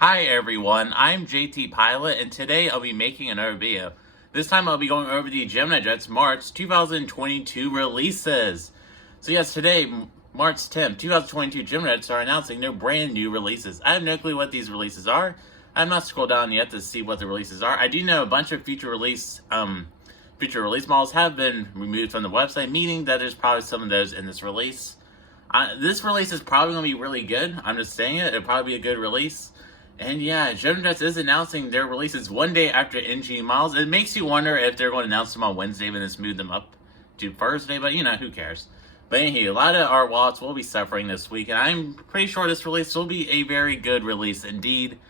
Hi everyone, I'm JT Pilot and today I'll be making another video. This time I'll be going over the Gemini Jets March 2022 releases. So yes, today, March 10th, 2022, Gemini Jets are announcing their brand new releases. I have no clue what these releases are. I have not scrolled down yet to see what the releases are. I do know a bunch of future release models have been removed from the website, meaning that there's probably some of those in this release. This release is probably going to be really good. I'm just saying it. It'll probably be a good release. And yeah, Gemini Jets is announcing their releases one day after NG models. It makes you wonder if they're going to announce them on Wednesday and then just move them up to Thursday, but you know, who cares. But anyway, a lot of our wallets will be suffering this week, and I'm pretty sure this release will be a very good release indeed.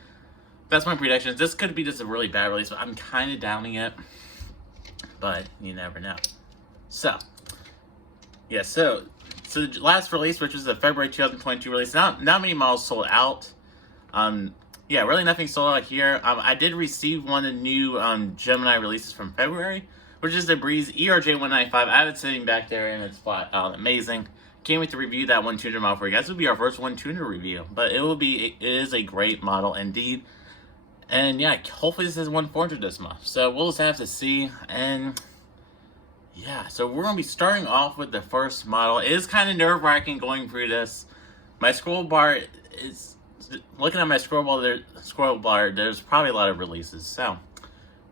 That's my predictions. This could be just a really bad release, but I'm kind of doubting it. But you never know. So, yeah, so the last release, which was the February 2022 release, not many models sold out. Yeah, really nothing sold out here. I did receive one of the new Gemini releases from February, which is the Breeze ERJ195. I have it sitting back there and it's flat out amazing. Can't wait to review that 1-tuner model for you guys. This will be our first 1-tuner review, but it is a great model indeed. And yeah, hopefully this is 1/400 this month. So we'll just have to see. And yeah, so we're going to be starting off with the first model. It is kind of nerve-wracking going through this. My scroll bar is... Looking at my scroll bar, there's probably a lot of releases. So,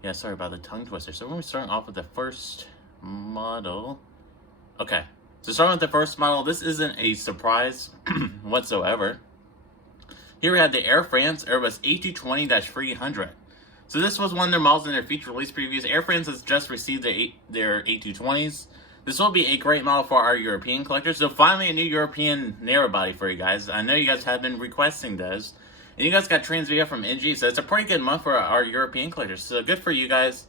yeah, sorry about the tongue twister. So we're going to be starting off with the first model. Okay, so starting with the first model, this isn't a surprise whatsoever. Here we have the Air France Airbus A320-300. So this was one of their models in their feature release previews. Air France has just received their A320s. This will be a great model for our European collectors. So finally a new European narrow body for you guys. I know you guys have been requesting those. And you guys got Transvia from NG, so it's a pretty good month for our European collectors. So good for you guys.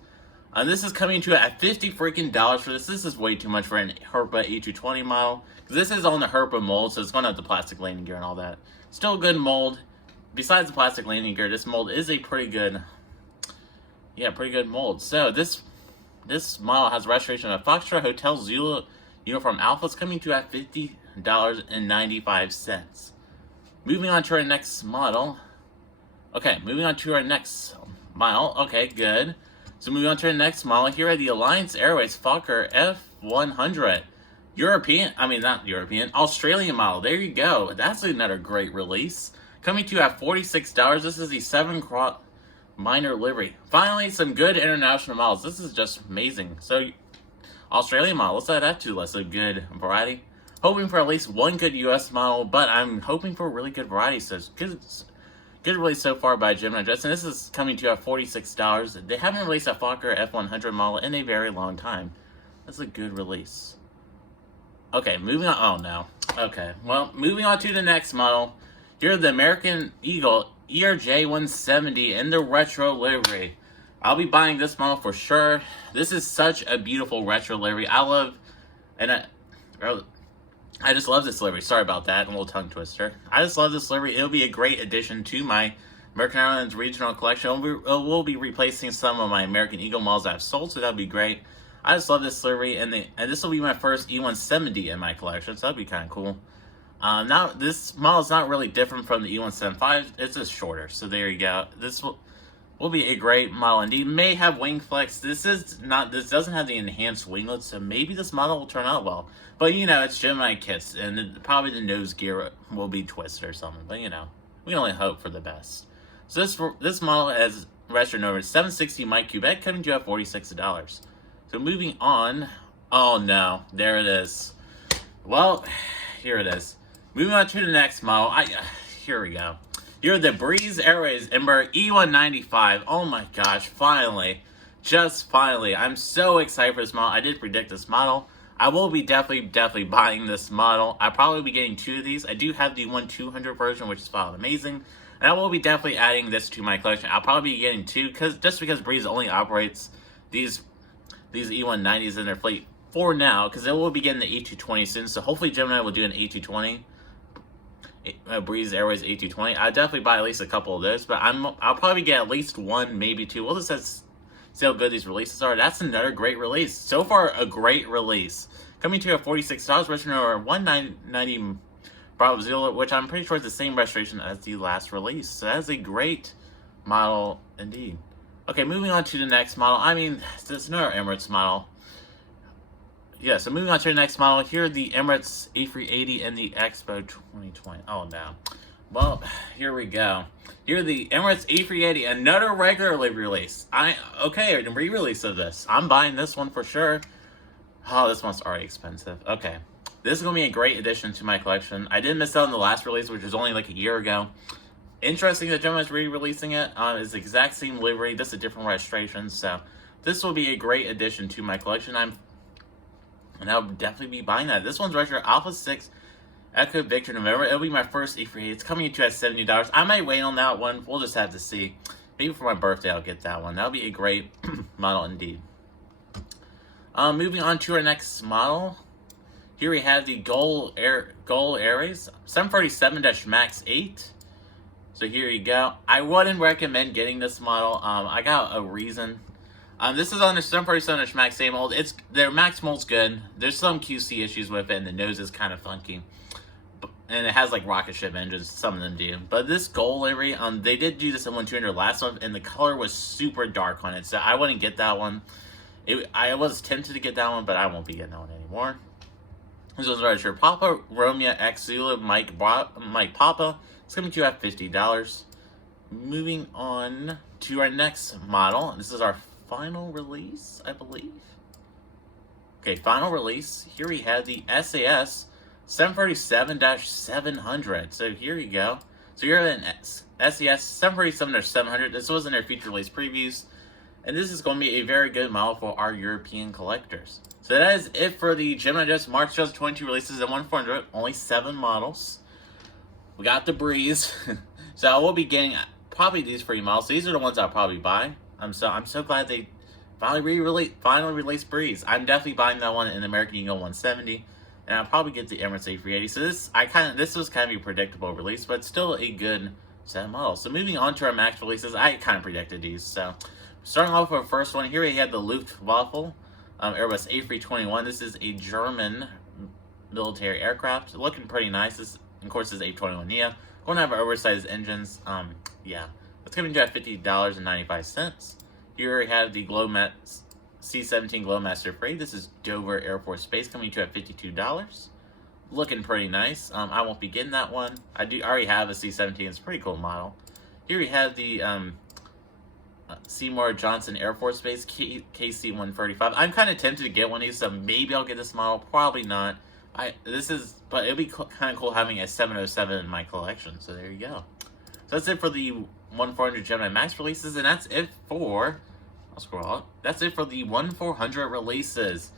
This is coming to at $50 freaking for this. This is way too much for an Herpa A220 model. This is on the Herpa mold, so it's going to have the plastic landing gear and all that. Still a good mold. Besides the plastic landing gear, this mold is a pretty good mold. So this model has restoration of Foxtrot Hotel Zulu Uniform Alpha. It's coming to at $50.95. Moving on to our next model. Okay, moving on to our next model. Okay, good. So moving on to our next model. Here are the Alliance Airways Fokker F100. Australian model. There you go. That's another great release. Coming to at $46. This is the 7 minor livery. Finally, some good international models. This is just amazing. So, Australian model. Let's add that to the list. A good variety. Hoping for at least one good U.S. model, but I'm hoping for a really good variety. So, good release so far by Gemini Jets. And this is coming to at $46. They haven't released a Fokker F100 model in a very long time. That's a good release. Okay, moving on. Oh, no. Okay, well, moving on to the next model. Here's the American Eagle ERJ170 in the retro livery. I'll be buying this model for sure. This is such a beautiful retro livery. I just love this livery. Sorry about that, a little tongue twister. I just love this livery. It'll be a great addition to my American Airlines regional collection. We'll be replacing some of my American Eagle models I've sold, so that'll be great. I just love this livery, and this will be my first E170 in my collection, so that'll be kind of cool. Now, this model is not really different from the E175. It's just shorter, so there you go. This will be a great model indeed. May have wing flex. This doesn't have the enhanced winglets, so maybe this model will turn out well. But, you know, it's Gemini kits, and probably the nose gear will be twisted or something. But, you know, we can only hope for the best. So this model has registered over 760 Mike Quebec, coming to at $46. So moving on. Oh, no. There it is. Well, here it is. Moving on to the next model. Here we go. Here are the Breeze Airways Embraer E195. Oh my gosh, finally. Just finally. I'm so excited for this model. I did predict this model. I will be definitely buying this model. I'll probably be getting 2 of these. I do have the 1/200 version, which is filed amazing. And I will be definitely adding this to my collection. I'll probably be getting 2, just because Breeze only operates these E190s in their fleet for now, because they will be getting the A220 soon. So hopefully Gemini will do an A220. Breeze Airways A220. I'll definitely buy at least a couple of those, but I'll probably get at least 1, maybe 2. We'll just see how good these releases are. That's another great release. So far, a great release. Coming to at $46, registered over 190 Bravo, which I'm pretty sure is the same registration as the last release. So that is a great model indeed. Okay, moving on to the next model. I mean, there's another Emirates model. Yeah, so moving on to the next model. Here are the Emirates A380 and the Expo 2020. Oh, no. Well, here we go. Here are the Emirates A380, another regularly release. Okay, a re-release of this. I'm buying this one for sure. Oh, this one's already expensive. Okay. This is going to be a great addition to my collection. I did miss out on the last release, which was only like a year ago. Interesting that Gemini's re-releasing it. It's the exact same livery, just a different registration. So this will be a great addition to my collection. And I'll definitely be buying that. This one's registered Alpha 6 Echo Victor November. It'll be my first A380. It's coming to at $70. I might wait on that one. We'll just have to see. Maybe for my birthday I'll get that one. That'll be a great model indeed. Moving on to our next model. Here we have the Gold Airways 747-MAX 8. So here you go. I wouldn't recommend getting this model. I got a reason. This is on the 747-MAX same mold. Their Max mold's good. There's some QC issues with it, and the nose is kind of funky. And it has like rocket ship engines. Some of them do. But this gold livery, they did do this in 1200 last month, and the color was super dark on it. So I wouldn't get that one. I was tempted to get that one, but I won't be getting that one anymore. This was registered Papa Romeo X Zulu Mike Papa. It's coming to you at $50. Moving on to our next model. This is our final release, I believe. Okay, final release. Here we have the SAS 747-700. So here you go. So you're an SAS 747-700. This was in their feature release previews. And this is going to be a very good model for our European collectors. So that is it for the Gemini Jets March 2022 releases at 1400. Only 7 models. We got the Breeze. So I will be getting probably these free models. These are the ones I'll probably buy. I'm so glad they finally released Breeze. I'm definitely buying that one in American Eagle 170. And I'll probably get the Emirates A380. So this was kind of a predictable release, but still a good set of models. So moving on to our Max releases, I kind of predicted these. So starting off with our first one, here we have the Luftwaffe Airbus A321. This is a German military aircraft. Looking pretty nice. This, of course, is A321neo. Going to have oversized engines. Yeah. It's coming to at $50.95. Here we have the C-17 Glowmaster Freight. This is Dover Air Force Base, coming to at $52. Looking pretty nice. I won't be getting that one. I already have a C-17. It's a pretty cool model. Here we have the Seymour Johnson Air Force Base KC-135. I'm kind of tempted to get one of these, so maybe I'll get this model. Probably not. But it'll be kind of cool having a 707 in my collection. So there you go. So that's it for the 1400 Gemini Max releases, and that's it for. I'll scroll up. That's it for the 1400 releases.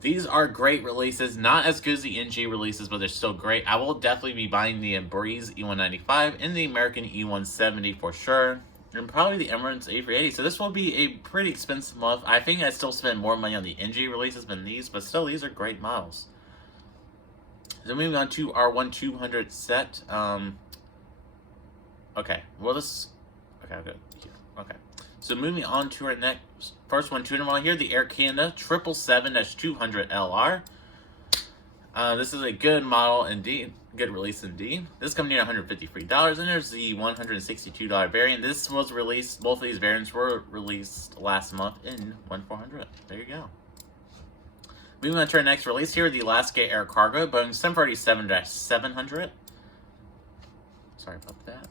These are great releases, not as good as the NG releases, but they're still great. I will definitely be buying the Breeze E195 and the American E170 for sure. And probably the Emirates A380. So this will be a pretty expensive month. I think I still spend more money on the NG releases than these, but still, these are great models. So moving on to our 1200 set. Okay. Well, this. Okay. So moving on to our next first 1200 model here, the Air Canada 777-200LR. This is a good model indeed. Good release indeed. This is coming in at $153, and there's the $162 variant. This was released, both of these variants were released last month in 1400. There you go. Moving on to our next release here, the Alaska Air Cargo, Boeing 747-700. Sorry about that.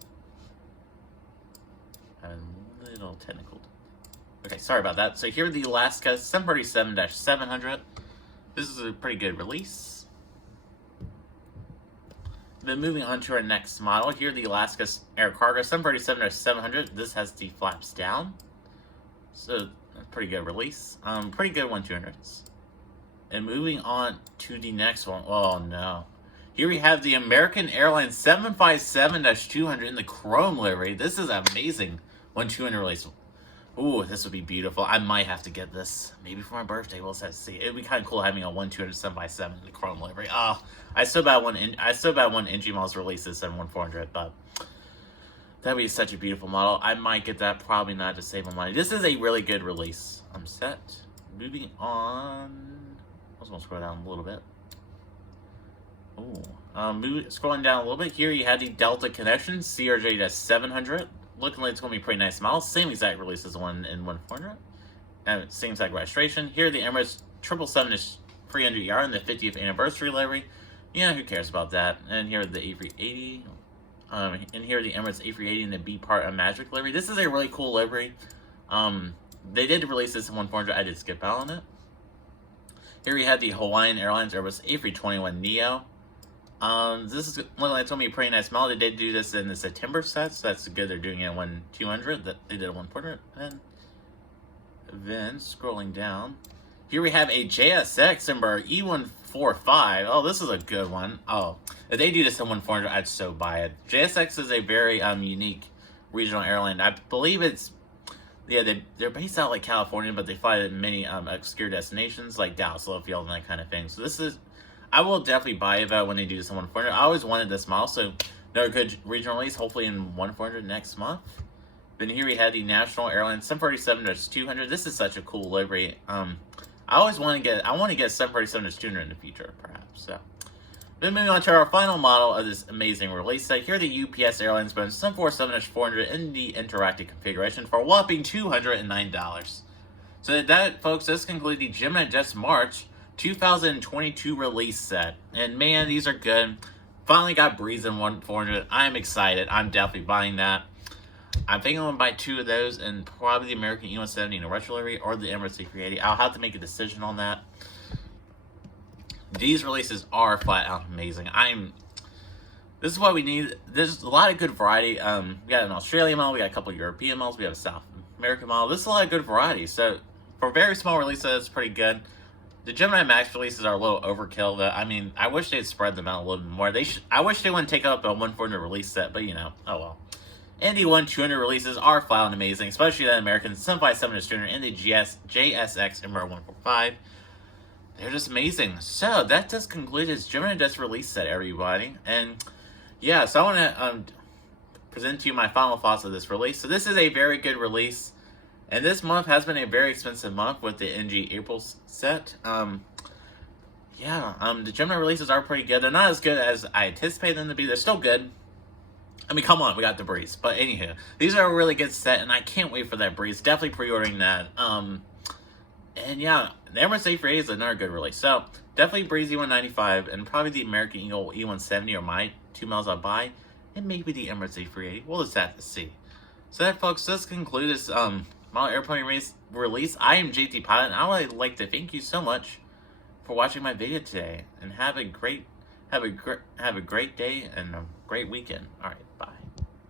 A little technical. Okay, sorry about that. So here, the Alaska 747-700. This is a pretty good release. Then moving on to our next model, here the Alaska Air Cargo 747-700. This has the flaps down. So, pretty good release. Pretty good 1200s. And moving on to the next one. Oh no. Here we have the American Airlines 757-200 in the chrome livery. This is amazing 1200 release. Ooh, this would be beautiful. I might have to get this. Maybe for my birthday. We'll have to see. It'd be kind of cool having a 1200 7x7 in the chrome livery. Oh, I still got one NG models releases in 1400, but that'd be such a beautiful model. I might get that. Probably not, to save my money. This is a really good release. I'm set. Moving on. I was gonna scroll down a little bit. Scrolling down a little bit here, you have the Delta Connection Crj 700. Looking like it's going to be a pretty nice model. Same exact release as the one in 1400. Same exact registration. Here, the Emirates 777-300ER in the 50th anniversary livery. Yeah, who cares about that? And here, the A380. And here, the Emirates A380 in the B part of Magic livery. This is a really cool livery. They did release this in 1400. I did skip out on it. Here we have the Hawaiian Airlines Airbus A321 Neo. This is looking like it's going to be a pretty nice model. They did do this in the September set, so that's good. They're doing it in 1200. That they did a 1400. And then scrolling down, here we have a JSX Embraer E145. Oh, this is a good one. Oh, if they do this in 1400, I'd so buy it. JSX is a very unique regional airline. I believe it's they're based out like California, but they fly to many obscure destinations like Dallas, Lowfield, and that kind of thing. So this is, I will definitely buy it when they do this in 1400. I always wanted this model, so another good regional release, hopefully in 1400 next month. Then here we had the National Airlines 747-200. This is such a cool livery. I want to get 747-200 in the future, perhaps. So then moving on to our final model of this amazing release set. Here are the UPS Airlines Boeing 747-400 in the interactive configuration for a whopping $209. So that, folks, this concludes the Gemini Jets March 2022 release set. And man, these are good. Finally got Breeze in 1400. I'm excited. I'm definitely buying that. I think I'm going to buy 2 of those, and probably the American E170 in a retro livery or the Emirates E380. I'll have to make a decision on that. These releases are flat out amazing. This is what we need. There's a lot of good variety. We got an Australian model, we got a couple of European models, we have a South American model. This is a lot of good variety. So for very small releases, it's pretty good. The Gemini Max releases are a little overkill, but I mean, I wish they'd spread them out a little bit more. I wish they wouldn't take up a 1400 release set, but you know, oh well. And the 1200 releases are flat out amazing, especially that American 757-200 and the JSX Embraer 145. They're just amazing. So that does conclude this Gemini Jets release set, everybody. And yeah, so I want to present to you my final thoughts of this release. So this is a very good release, and this month has been a very expensive month with the NG April set. The Gemini releases are pretty good. They're not as good as I anticipated them to be. They're still good. I mean, come on, we got the Breeze. But anywho, these are a really good set, and I can't wait for that Breeze. Definitely pre-ordering that. And yeah, the Emirates A380 is another good release. So definitely Breeze E195 and probably the American Eagle E170 are my 2 models I'll buy. And maybe the Emirates A380. We'll just have to see. So that, folks, does conclude this model airplane release. I am JT Pilot, and I would like to thank you so much for watching my video today. And have a great day and a great weekend. All right, bye.